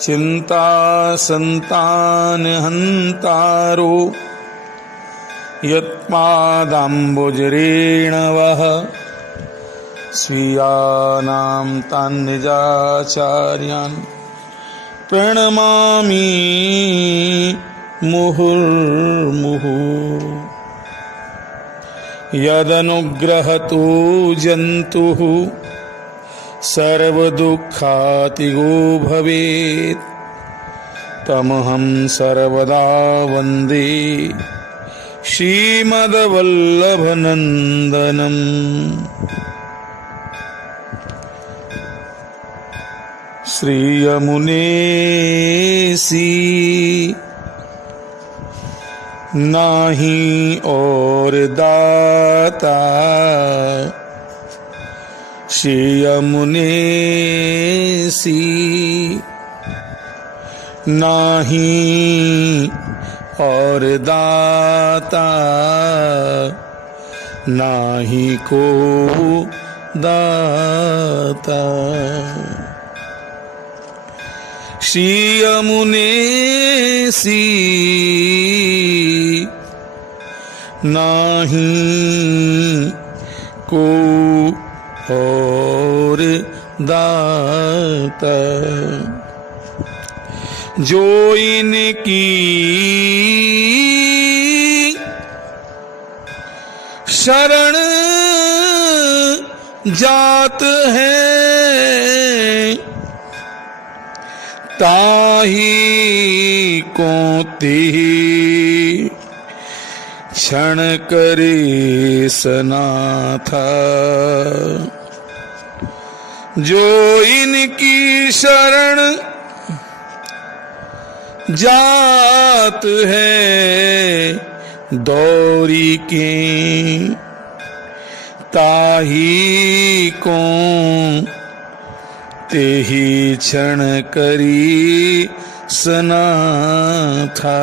चिंता संतान हंतारो यत्पादाम्बुजरेणवः स्वीयानां तान् निजाचार्यान् प्रणमामि मुहुर्मुहुः। यदनुग्रहतो जन्तुः सर्वदुःखातिगो भवेत् तमहं सर्वदा वन्दे श्रीमद्वल्लभनन्दनम्। श्रीयमुनेसी नाही और दाता, श्रीयमुनेसी नाही और दाता, नाही को दाता। श्रीयमुनेसी नाही को और दाता, जो इनकी शरण जात है ताही को तिहि क्षण करे सनाथा। जो इनकी शरण जात है दौरी के ताही को तेहि क्षण करी सनाथा।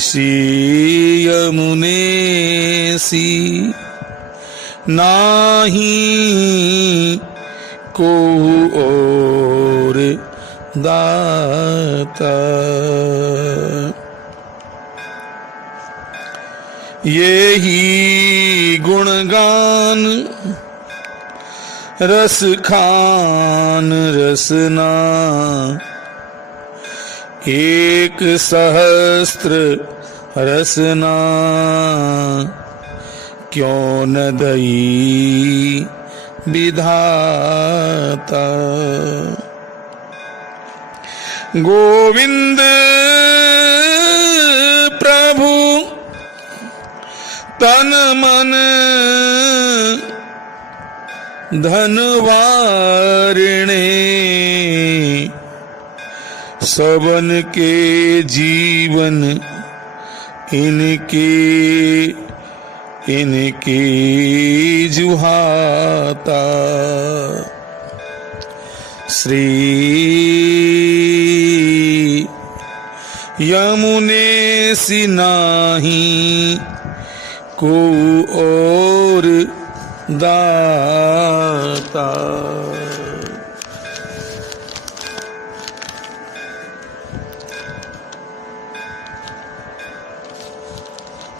श्रीयमुनेसी नाही को और दाता। यही गुणगान रस खान रसना, एक सहस्त्र रसना क्यों न दई विधाता। गोविंद प्रभु तन मन धन वारिणे, सबन के जीवन इनके जुहाता। श्री यमुनेसी नाही को और दाता।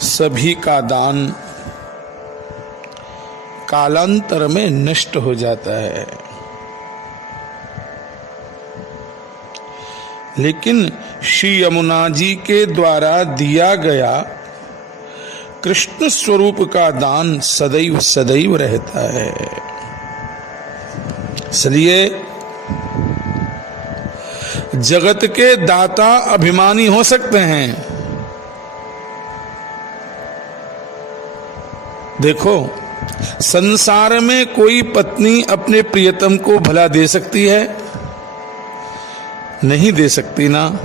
सभी का दान कालांतर में नष्ट हो जाता है, लेकिन श्री यमुना जी के द्वारा दिया गया कृष्ण स्वरूप का दान सदैव सदैव रहता है। इसलिए जगत के दाता अभिमानी हो सकते हैं। देखो, संसार में कोई पत्नी अपने प्रियतम को भला दे सकती है? नहीं दे सकती ना।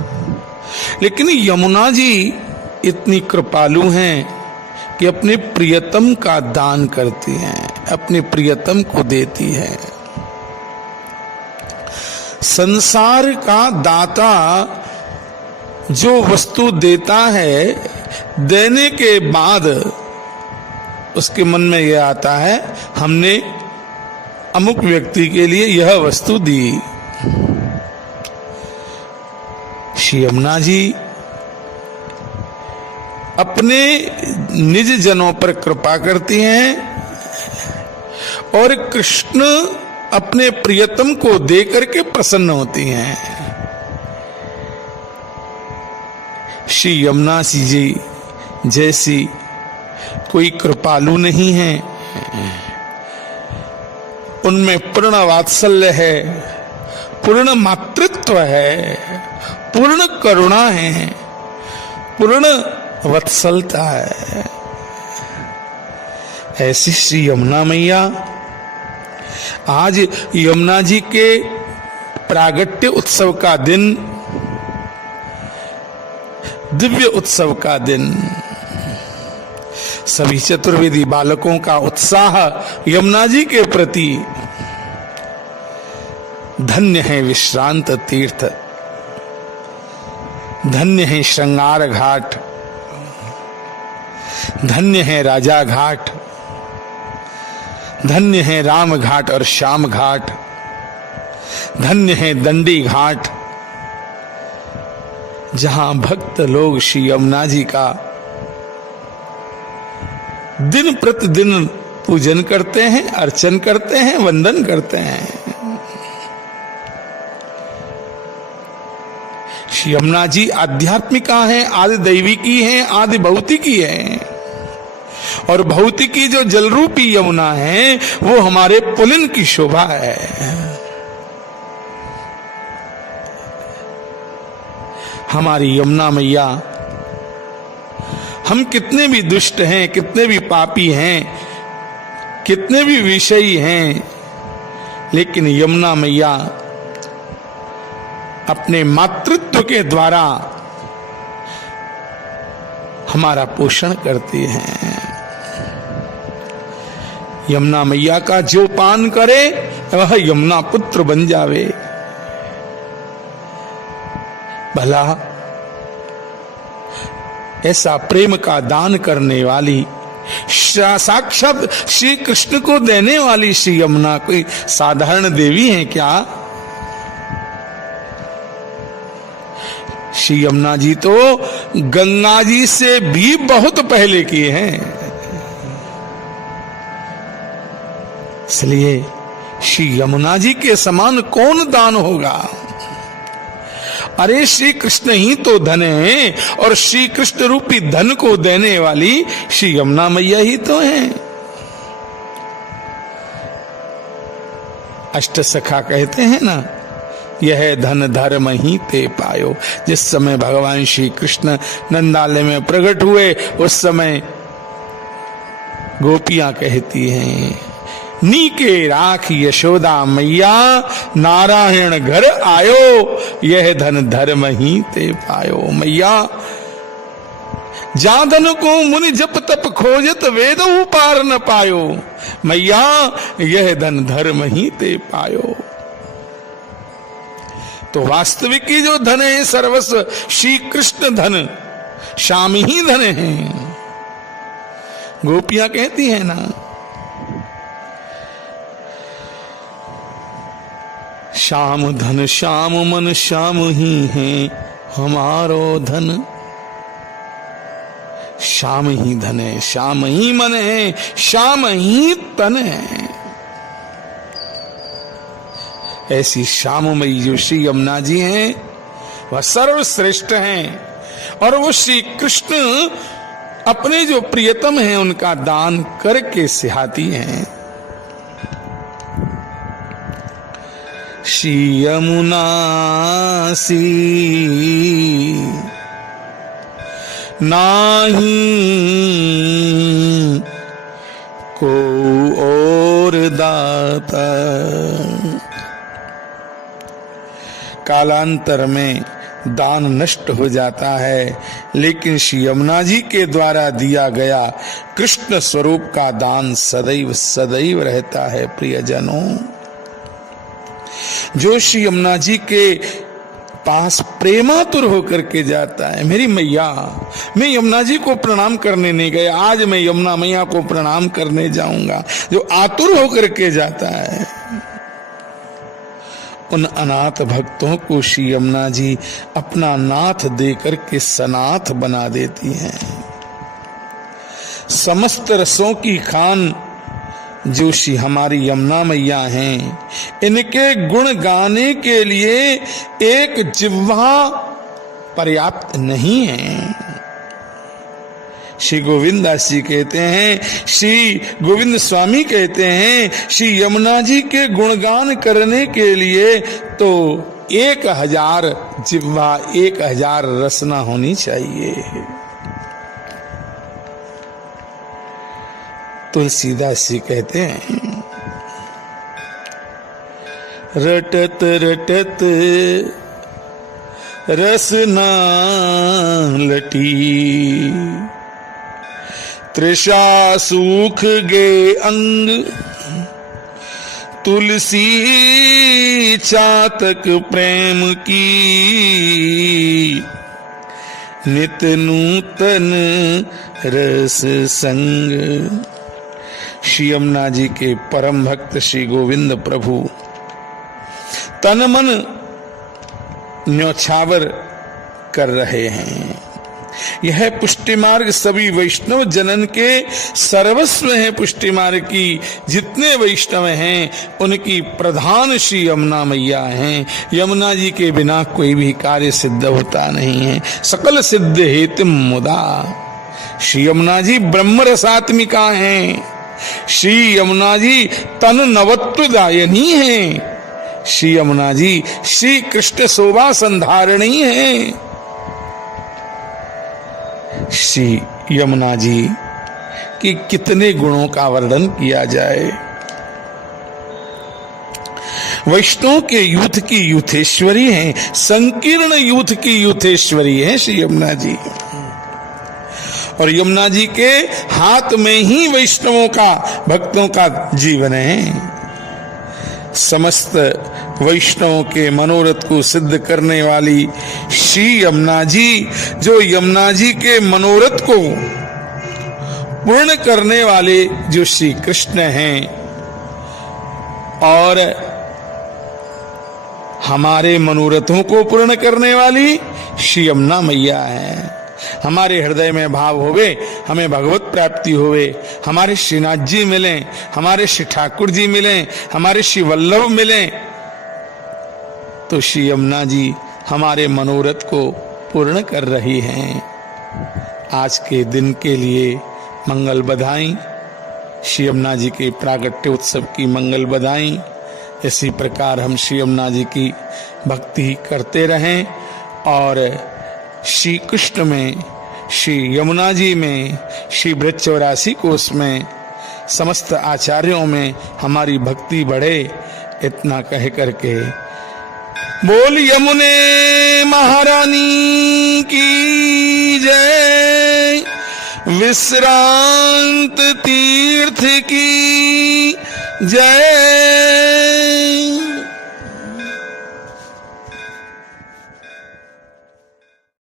लेकिन यमुना जी इतनी कृपालु हैं कि अपने प्रियतम का दान करती हैं, अपने प्रियतम को देती हैं। संसार का दाता जो वस्तु देता है, देने के बाद उसके मन में यह आता है हमने अमुक व्यक्ति के लिए यह वस्तु दी। श्री यमुना जी अपने निज जनों पर कृपा करती हैं और कृष्ण अपने प्रियतम को देकर के प्रसन्न होती हैं। श्री यमुना जी जैसी कोई कृपालु नहीं है। उनमें पूर्ण वात्सल्य है, पूर्ण मातृत्व है, पूर्ण करुणा है, पूर्ण वत्सलता है। ऐसी श्री यमुना मैया आज यमुना जी के प्रागट्य उत्सव का दिन, दिव्य उत्सव का दिन, सभी चतुर्वेदी बालकों का उत्साह यमुना जी के प्रति। धन्य है विश्रांत तीर्थ, धन्य है श्रृंगार घाट, धन्य है राजा घाट, धन्य है राम घाट और श्याम घाट, धन्य है दंडी घाट, जहां भक्त लोग श्री यमुना जी का दिन प्रतिदिन पूजन करते हैं, अर्चन करते हैं, वंदन करते हैं। श्री यमुना जी आध्यात्मिका हैं, आदि दैविकी हैं, आदि भौतिकी हैं। और भौतिकी जो जल रूपी यमुना है वो हमारे पुलिन की शोभा है। हमारी यमुना मैया, हम कितने भी दुष्ट हैं, कितने भी पापी हैं, कितने भी विषयी हैं, लेकिन यमुना मैया अपने मातृत्व के द्वारा हमारा पोषण करती हैं। यमुना मैया का जो पान करे वह यमुना पुत्र बन जावे। भला ऐसा प्रेम का दान करने वाली, साक्षात श्री कृष्ण को देने वाली श्री यमुना कोई साधारण देवी है क्या? श्री यमुना जी तो गंगा जी से भी बहुत पहले की हैं। इसलिए श्री यमुना जी के समान कौन दान होगा? अरे श्री कृष्ण ही तो धन है और श्री कृष्ण रूपी धन को देने वाली श्री यमुना मैया ही तो हैं। अष्ट सखा कहते हैं ना, यह धन धर्म ही ते पायो। जिस समय भगवान श्री कृष्ण नंदालय में प्रकट हुए उस समय गोपियां कहती हैं, नीके राख यशोदा मैया, नारायण घर आयो, यह धन धर्म ही ते पायो। मैया जाधन को मुनि जप तप खोजत वेद पार न पायो, मैया यह धन धर्म ही ते पायो। तो वास्तविक की जो धन है सर्वस्व श्री कृष्ण धन, श्याम ही धन है। गोपियां कहती हैं ना, श्याम धन श्याम मन श्याम ही है हमारो धन। श्याम ही धन है, श्याम ही मन है, श्याम ही तन है। ऐसी श्याममयी जो श्री यमुना जी हैं वह सर्वश्रेष्ठ हैं। और वो श्री कृष्ण अपने जो प्रियतम हैं उनका दान करके सिखाती हैं। श्री यमुना सी नाही को और दाता। कालांतर में दान नष्ट हो जाता है, लेकिन श्री यमुना जी के द्वारा दिया गया कृष्ण स्वरूप का दान सदैव सदैव रहता है। प्रियजनों, जो श्री यमुना जी के पास प्रेमातुर होकर के जाता है, मेरी मैया, मैं यमुना जी को प्रणाम करने नहीं गया, आज मैं यमुना मैया को प्रणाम करने जाऊंगा, जो आतुर होकर के जाता है, उन अनाथ भक्तों को श्री यमुना जी अपना नाथ देकर के सनाथ बना देती हैं। समस्त रसों की खान जो श्री हमारी यमुना मैया हैं, इनके गुण गाने के लिए एक जिह्वा पर्याप्त नहीं है। श्री गोविंद दास जी कहते हैं, श्री गोविंद स्वामी कहते हैं, श्री यमुना जी के गुणगान करने के लिए तो 1000 जिह्वा 1000 रसना होनी चाहिए। तुलसीदास जी कहते हैं, रटत रटत रसना लटी, तृषा सूख गे अंग, तुलसी चातक प्रेम की, नित नूतन रस संग। श्री यमुना जी के परम भक्त श्री गोविंद प्रभु तन मन न्योछावर कर रहे हैं। यह पुष्टि मार्ग सभी वैष्णव जनन के सर्वस्व है। पुष्टि मार्ग की जितने वैष्णव हैं उनकी प्रधान श्री यमुना मैया हैं। यमुना जी के बिना कोई भी कार्य सिद्ध होता नहीं है। सकल सिद्ध हेतुम मुदा। श्री यमुना जी ब्रह्म रसात्मिका हैं। श्री यमुना जी तन नवत्वदायनी हैं। श्री यमुना जी श्री कृष्ण शोभा संधारणी हैं। श्री यमुना जी कि कितने गुणों का वर्णन किया जाए। वैष्णव के यूथ की यूथेश्वरी हैं, संकीर्ण यूथ की यूथेश्वरी हैं श्री यमुना जी। और यमुना जी के हाथ में ही वैष्णवों का, भक्तों का जीवन है। समस्त वैष्णवों के मनोरथ को सिद्ध करने वाली श्री यमुना जी, जो यमुना जी के मनोरथ को पूर्ण करने वाले जो श्री कृष्ण हैं, और हमारे मनोरथों को पूर्ण करने वाली श्री यमुना मैया है। हमारे हृदय में भाव होवे, हमें भगवत प्राप्ति होवे, हमारे श्रीनाथ जी मिलें, हमारे श्री ठाकुर जी मिलें, हमारे श्री वल्लभ मिलें, तो श्री यमुना जी हमारे मनोरथ को पूर्ण कर रही हैं। आज के दिन के लिए मंगल बधाई। श्री यमुना जी के प्रागट्य उत्सव की मंगल बधाई। इसी प्रकार हम श्री यमुना जी की भक्ति करते रहें और श्री कृष्ण में, श्री यमुना जी में, श्री वृक्षवरासी कोश में, समस्त आचार्यों में हमारी भक्ति बढ़े। इतना कह करके बोल यमुने महारानी की जय, विश्रांत तीर्थ की जय।